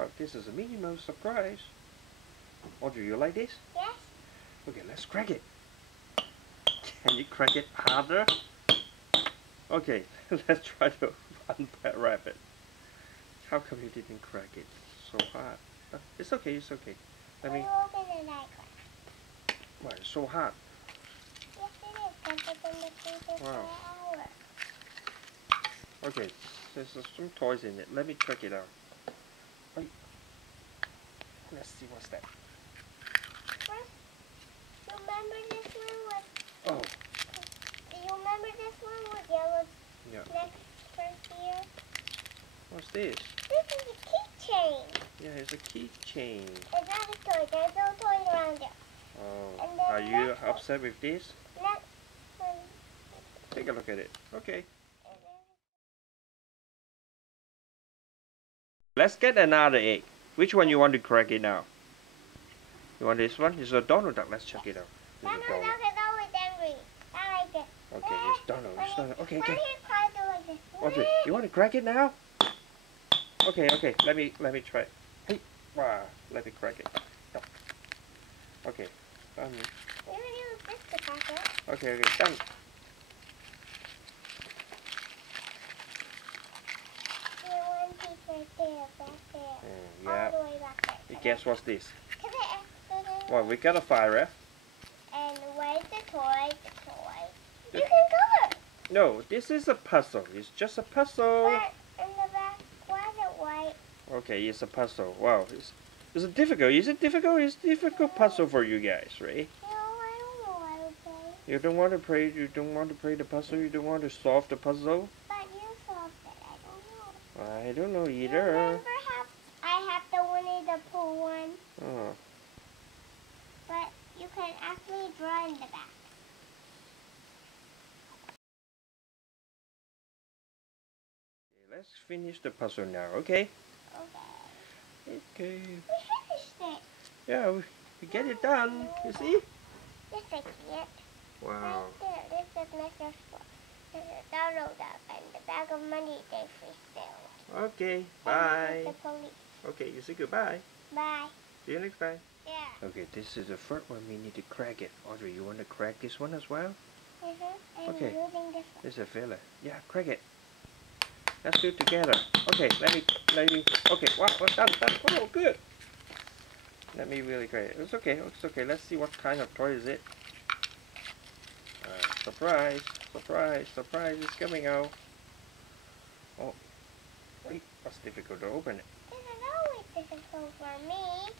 Well, this is a Minnie Mouse surprise. Audrey, you like this? Yes. Okay, let's crack it. Can you crack it harder? Okay, let's try to unwrap it. How come you didn't crack it so hard? It's okay, it's okay. Let me. Open it, I crack. Why, it's so hard? Yes, it is. Because I've been looking for Wow. an hour. Okay, there's some toys in it. Let me check it out. Wait. Let's see what's that. First, remember this one was... Oh. Do you remember this one with yellow Yeah. next first year? What's this? This is a keychain. Yeah, it's a keychain. It's not a toy. There's no toys around there. Oh. And then Are you next upset with this? Next one. Take a look at it. Okay. Let's get another egg. Which one you want to crack it now? You want this one? It's a Donald duck. Let's check it out. This is Donald Duck is always angry. I like it. Okay, it's Donald. It's Donald. Okay, Why okay. do you try to do like this? Okay, you want to crack it now? Okay, okay. Let me try. Hey, wow. Let me crack it. No. Okay. You can use this to crack it. Okay, okay. Done. There's one piece right there, back there. Yeah. All the way back there. Guess what's this? Come here. Well, we got a fire. And where's the toy? The toy. You can color. No, this is a puzzle. It's just a puzzle. But in the back, why is it white? Okay, it's a puzzle. Wow, it's a difficult. Is it difficult? It's a difficult puzzle for you guys, right? No, I don't know why I would play. You don't want to play. You don't want to play the puzzle. You don't want to solve the puzzle. But you solved it. I don't know. I don't know You either. remember I have the Winnie the Pooh one, Oh. but you can actually draw in the back. Let's finish the puzzle now, okay? Okay. Okay. We finished it. Yeah, we get it done. You see? Yes, I can't. Wow. Right there. This is Mr. Sport. This is Donald Duck and the bag of money they free sale. Okay. And Bye. this is the police. Okay, you say goodbye. Bye. See you next time. Yeah. Okay, this is the third one. We need to crack it. Audrey, you want to crack this one as well? I'm Okay. using this one. This is a filler. Yeah, crack it. Let's do it together. Okay, let me, okay, wow, done. Oh, good. Let me really crack it. It's okay, Let's see what kind of toy is it. Surprise, it's coming out. Oh, wait, that's difficult to open it. This is always difficult for me.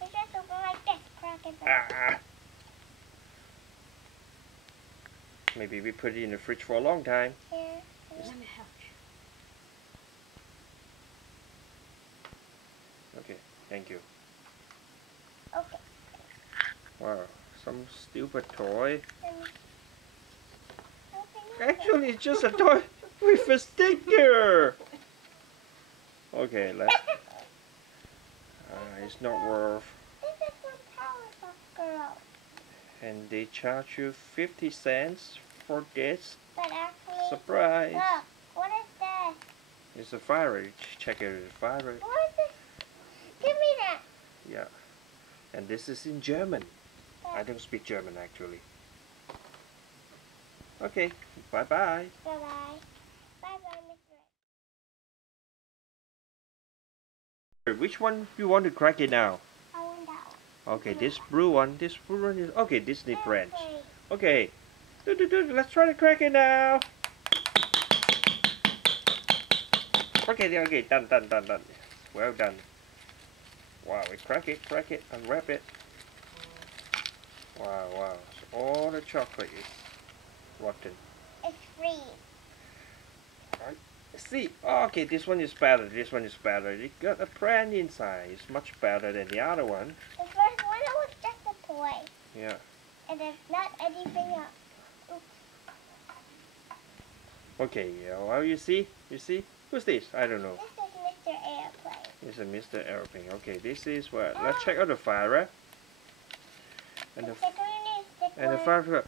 It's just open like this, crack it back. Ah! Maybe we put it in the fridge for a long time. Here. Let me help you. Okay, thank you. Okay. Wow, some stupid toy. Let me open it. Actually, it's just a toy with a sticker. Okay, let's. It's not worth. This is for Powerpuff Girls. And they charge you 50 cents for this But actually, surprise. look, what is this? It's a fire. Check it, it's a fire. What is this? Give me that. Yeah. And this is in German. I don't speak German actually. Okay, bye bye. Bye-bye. Bye-bye, Mr. Which one you want to crack it now? I want that one. Okay, this blue one is okay, Disney French. Okay. Okay. Let's try to crack it now. Okay, done. Well done. Wow, we crack it, unwrap it. Wow. So all the chocolate is rotten. It's free. Right. See, okay, this one is better. It got a brand inside. It's much better than the other one. The first one was just a toy. Yeah. And there's not anything else. Okay, well, you see? Who's this? I don't know. This is Mr. Airplane. It's a Mr. Airplane. Okay, this is what? Let's check out the fire. And the fire.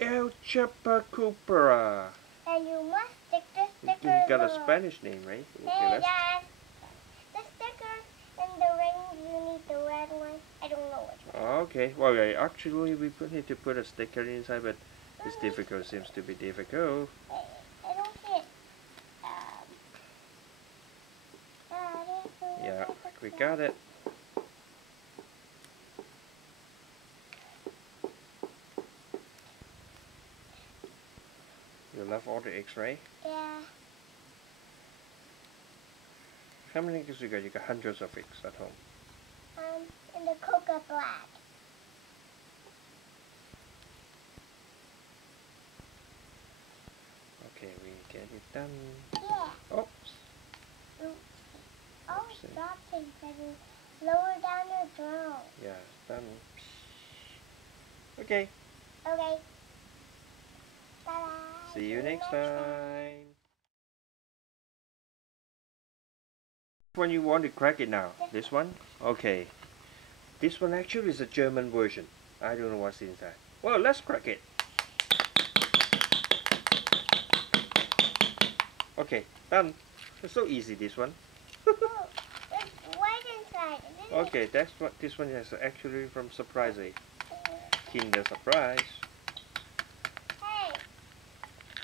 El Chupacabra. And you must stick this sticker. You got a below. Spanish name, right? Okay, Hey let's. guys, the Okay, well, yeah, actually we need to put a sticker inside, but it's difficult. Seems to be difficult. I don't fit. Yeah, we got it. You left all the eggs, right? Yeah. How many eggs you got? You got hundreds of eggs at home. In the coca black. Okay, we get it done. Yeah. Oops. Oh, stop things and lower down the drone. Yeah, it's done. Okay. Okay. Bye-bye. See you next time. When you want to crack it now? This one? Okay. This one actually is a German version. I don't know what's inside. Well, let's crack it. Okay, done. It's so easy, this one. Oh, it's white inside, isn't it? Okay, that's what this one is actually from Surprise Egg. Kinder Surprise. Hey.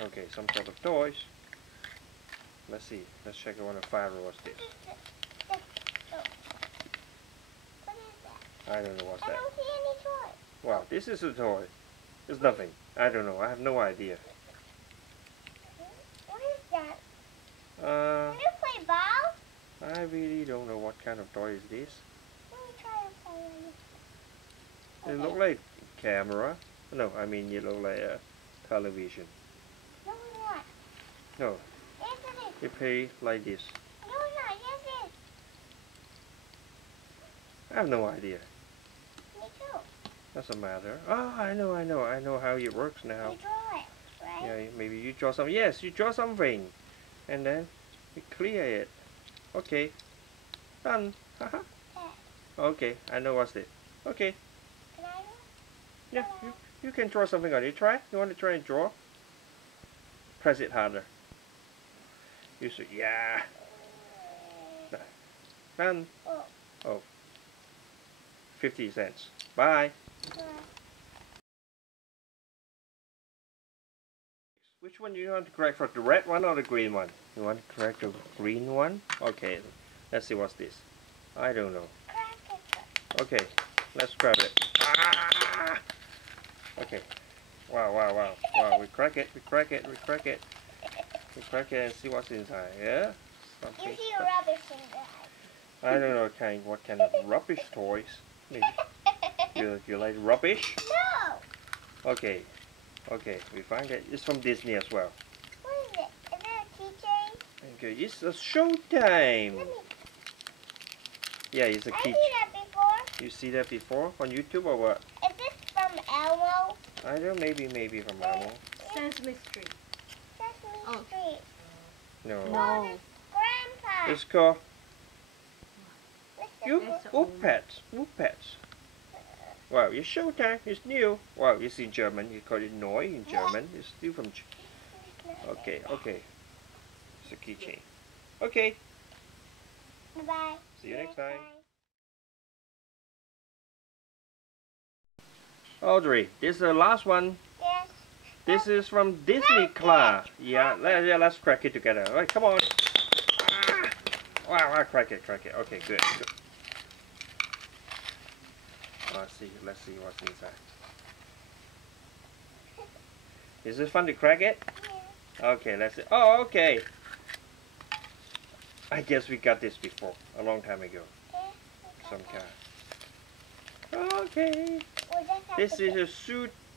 Okay, some sort of toys. Let's see. Let's check on the fire what's this. What is that? I don't know what's I that. don't see any toys. Wow, this is a toy. It's nothing. I don't know. I have no idea. What is that? Uh, Can you play ball? I really don't know what kind of toy is this. Let me try to play It look like camera. No, I mean it look like a television. No, it's not. No, Yes, it is. it play like this. No, it's not. Yes, it is. I have no idea. Me too. Doesn't matter. Oh, I know how it works now. You draw it, right? Yeah, maybe you draw some. Yes, you draw something, and then you clear it. Okay, done. Haha. Yeah. Okay, I know what's it. Okay, Can I yeah, you can draw something on it. Try. You want to try and draw? Press it harder. You say, yeah. Done. Oh. Oh. 50 cents. Bye. Which one do you want to correct for? The red one or the green one? You want to correct the green one? Okay. Let's see what's this. I don't know. Okay. Let's grab it. Ah! Okay. Wow. We crack it. We crack it and see what's inside. Yeah? Something. You see rubbish inside. I don't know what kind of rubbish toys. Maybe. You like rubbish? No! Okay, we find it. It's from Disney as well. What is it? Is it a keychain? Okay, it's a showtime. Let me... Yeah, it's a I key. see that before. You see that before on YouTube or what? Is this from Elmo? I don't know, maybe from Elmo. Sesame Street. Sesame Street. No. No, this Grandpa. It's called Listen. Woopets. Wow, it's showtime. It's new. Wow, it's in German. You call it Neu in German. It's still from. Okay. It's a keychain. Okay. Bye. See you next time. Audrey, this is the last one. Yes. This is from Disney Class. Yeah, let's crack it together. All right, come on. Ah! Wow, crack it. Okay, good. Let's see what's inside. Is it fun to crack it? Yeah. Okay, let's see. Oh, okay. I guess we got this before, a long time ago. Some kind. Okay. This is a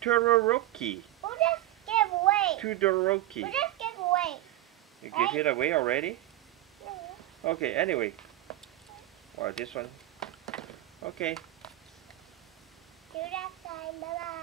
Todoroki. We'll just give away. Todoroki. We'll just give away. You give it away already? No. Okay, anyway. Wow, this one. Okay. See you next time. Bye-bye.